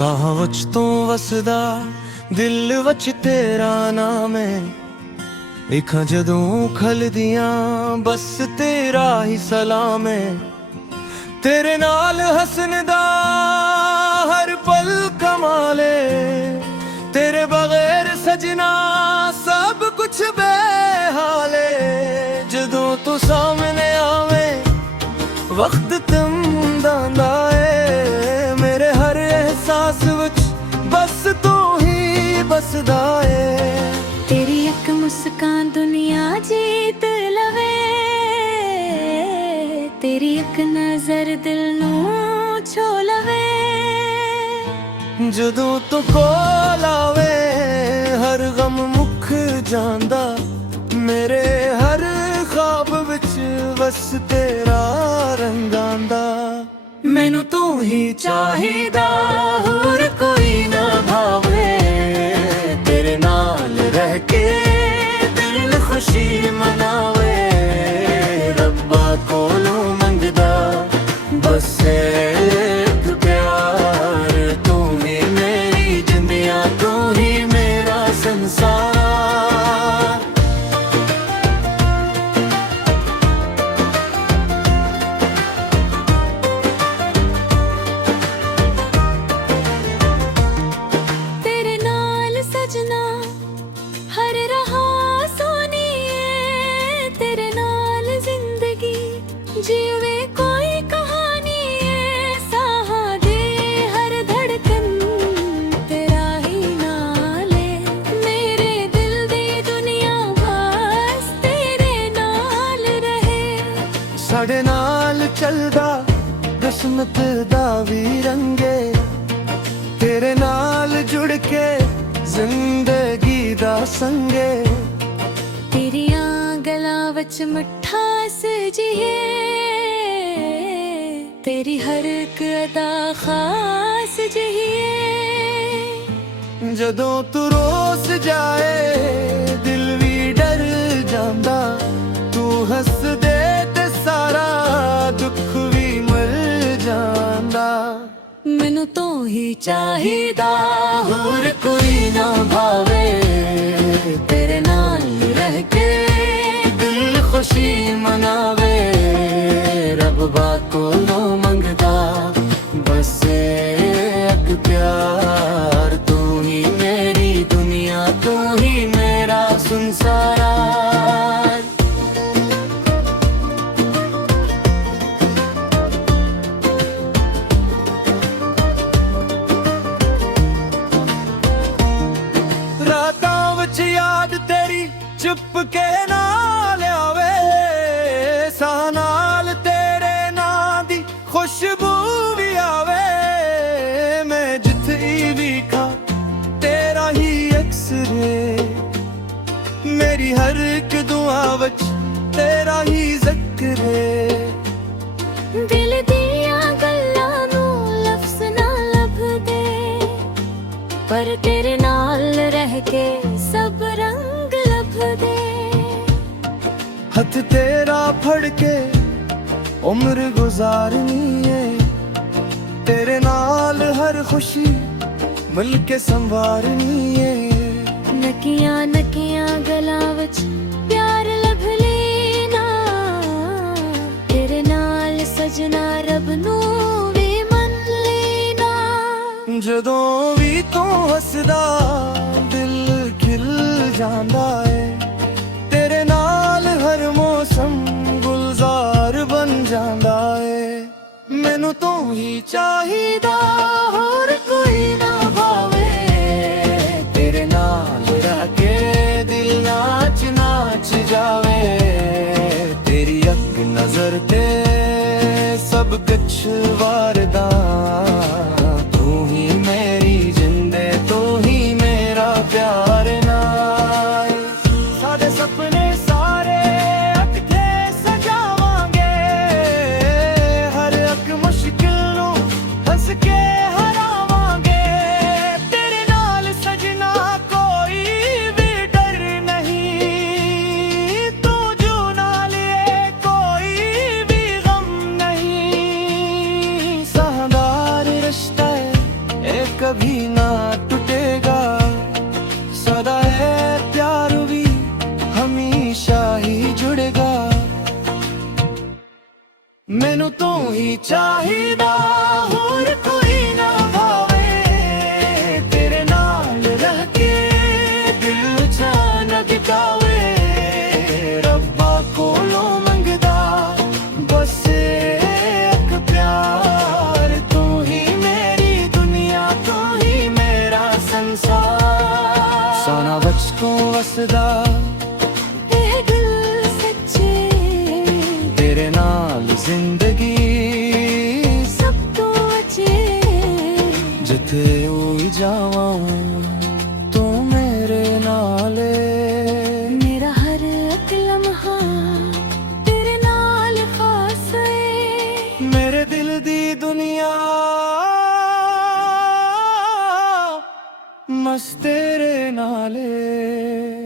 ਸਾਹਾਂ ਵਿੱਚ ਤੂੰ ਵਸਦਾ ਦਿਲ ਵਿੱਚ ਤੇਰਾ ਨਾਮ ਹੈ। ਵੇਖਾਂ ਜਦੋਂ ਖਲਦੀਆਂ ਬਸ ਤੇਰਾ ਹੀ ਸਲਾਮ ਹੈ। ਤੇਰੇ ਨਾਲ ਹੱਸਣ ਦਾ ਹਰ ਪਲ ਕਮਾਲੇ, ਤੇਰੇ ਬਗੈਰ ਸਜਣਾ ਸਭ ਕੁਛ ਬੇਹਾਲੇ। ਜਦੋਂ ਤੂੰ ਸਾਹਮਣੇ ਆਵੇਂ ਵਕਤ ਤਮਦਾਂਦਾ ਏ, ਮੇਰੇ ਹਰ ਅਹਿਸਾਸ ਵਿੱਚ ਬਸ ਤੂੰ ਹੀ ਬਸਦਾ ਏ। तेरी एक मुस्कान दुनिया जीत लवे, तेरी एक नजर दिल नूं छो लवे। ਜਦੋਂ ਤੂੰ ਕੋਲ ਆਵੇ ਹਰ ਗਮ ਮੁੱਕ ਜਾਂਦਾ, ਮੇਰੇ ਹਰ ख्वाब ਵਿੱਚ ਬਸ ਤੇਰਾ ਰੰਗ ਆਂਦਾ। ਮੈਨੂੰ ਤੂੰ ਹੀ ਚਾਹੀਦਾ ਹੋਰ ਕੋਈ ਨਾ ਭਾਵੇ, ਤੇਰੇ ਨਾਲ ਰਹਿ ਕੇ ਦਿਲ ਖੁਸ਼ੀ ਮਨਾਵੇ। ਰੱਬਾ ਕੋਲੋਂ ਮੰਗਦਾ ਬਸ ਇੱਕ ਪਿਆਰ, ਤੂੰ ਹੀ ਮੇਰੀ ਜ਼ਿੰਦਗੀ, ਤੂੰ ਹੀ ਮੇਰਾ ਸੰਸਾਰ। तेरे नाल सजना हर रहा सोनीए, तेरे नाल जिंदगी जीवे कोई कहानी है। साहा दे हर धड़कन तेरा ही नाल है, मेरे दिल दी दुनिया बस तेरे नाल रहे। ਸਾਡੇ ਨਾਲ ਚੱਲਦਾ ਕਿਸਮਤ ਦਾ ਵੀ ਰੰਗੇ, ਤੇਰੇ ਨਾਲ ਜੁੜ ਕੇ ਜ਼ਿੰਦਗੀ ਦਾ ਸੰਗੇ। तेरिया गला वच मिठास जिहे, तेरी हर एक अदा खास जिहे। ਜਦੋਂ ਤੂੰ ਰੋਸ ਜਾਏ ਦਿਲ ਵੀ ਡਰ ਜਾਂਦਾ, ਤੂੰ ਹੱਸਦੇ ਤੇ ਸਾਰਾ ਦੁੱਖ ਵੀ ਮਰ ਜਾਂਦਾ। मैनू तो ही ਚਾਹੀਦਾ ਹੋਰ ਕੋਈ ਨਾ ਭਾਵੇ, ਤੇਰੇ ਨਾਲ ਰਹਿ ਕੇ ਦਿਲ ਖੁਸ਼ੀ ਮਨਾਵੇ। ਰੱਬਾ ਕੋਲੋਂ ਮੰਗਦਾ ਬਸ ਇੱਕ ਪਿਆਰ, ਤੂੰ ਹੀ ਮੇਰੀ ਦੁਨੀਆ, ਤੂੰ ਹੀ ਮੇਰਾ ਸੰਸਾਰ। ਰਾਤਾਂ ਵਿੱਚ ਯਾਦ ਤੇਰੀ ਚੁੱਪ ਕੇ ਨਾਲ ਆਵੇ, ਸਾਹ ਨਾਲ ਤੇਰੇ ਨਾਂ ਦੀ ਖੁਸ਼ਬੂ ਵੀ ਆਵੇ। ਮੈਂ ਜਿੱਥੇ ਵੀ ਖਾਂ ਤੇਰਾ ਹੀ ਅਕਸਰੇ, ਮੇਰੀ ਹਰ ਇੱਕ ਦੁਆ ਵਿੱਚ ਤੇਰਾ ਹੀ ਜ਼ਿਕਰ ਏ। दिल दिया गल्लां नूं लफ्ज़ ना लभदे, पर तेरे नाल रह के सब रंग लभदे। ਹੱਥ ਤੇਰਾ ਫੜ ਕੇ ਉਮਰ ਗੁਜ਼ਾਰਨੀ ਏ, ਤੇਰੇ ਨਾਲ ਹਰ ਖੁਸ਼ੀ ਮਿਲ ਕੇ ਸੰਵਾਰਨੀ ਏ। नकियां नकियां गलां विच प्यार लभ लेना, तेरे नाल सजना रब नूं भी मन लेना। ਜਦੋਂ ਵੀ ਤੂੰ ਹੱਸਦਾ ਦਿਲ ਖਿਲ ਜਾਂਦਾ ਏ, ਤੇਰੇ ਨਾਲ ਹਰ ਮੌਸਮ ਗੁਲਜ਼ਾਰ ਬਣ ਜਾਂਦਾ ਏ। ਮੈਨੂੰ ਤੂੰ ਹੀ ਚਾਹੀਦਾ ਹੋਰ ਕੋਈ ਨਾ ਭਾਵੇ, ਤੇਰੇ ਨਾਲ ਰਹਿ ਕੇ ਦਿਲ ਨਾਚ ਨਾਚ ਜਾਵੇ। ਤੇਰੀ ਇੱਕ ਨਜ਼ਰ ਤੇ ਸਭ ਕੁਛ ਵਾਰਦਾ, ਤੂੰ ਹੀ ਮੇਰੀ ਜਿੰਦੇ, ਤੂੰ ਹੀ ਮੇਰਾ ਪਿਆਰ ਨਾਏ। ਸਾਡੇ ਸੁਪਨੇ ਸਾਰੇ ਅੱਖੇ ਸਜਾਵਾਂਗੇ, ਹਰ ਇੱਕ ਮੁਸ਼ਕਿਲ ਨੂੰ ਹੱਸ ਕੇ ਹਰਾਵਾਂਗੇ। ਤੇਰੇ ਨਾਲ ਸਜਣਾ ਕੋਈ ਵੀ ਡਰ ਨਹੀਂ, ਤੂੰ ਜੋ ਨਾਲ ਏ ਕੋਈ ਵੀ ਗਮ ਨਹੀਂ। सदा है प्यार भी हमेशा ही जुड़ेगा मैनू तू ही चाहिदा होर कोई ना भावे तेरे नाल रह के दिल अचानक गावे रब्बा कोलों मंगदा बस एक प्यार तू ही मेरी दुनिया तू ही मेरा संसार सोना बच को वसदा ਇਹ ਦਿਲ ਸੱਚੇ तेरे नाल जिंदगी ਸਭ ਤੋਂ ਅਚੇ जिथे होई जावां तू मेरे नाले ਮੇਰਾ ਹਰ ਇੱਕ ਲਮਹਾ ਤੇਰੇ ਨਾਲ ਖਾਸ ਏ मेरे दिल दी दुनिया मस्त तेरे नाले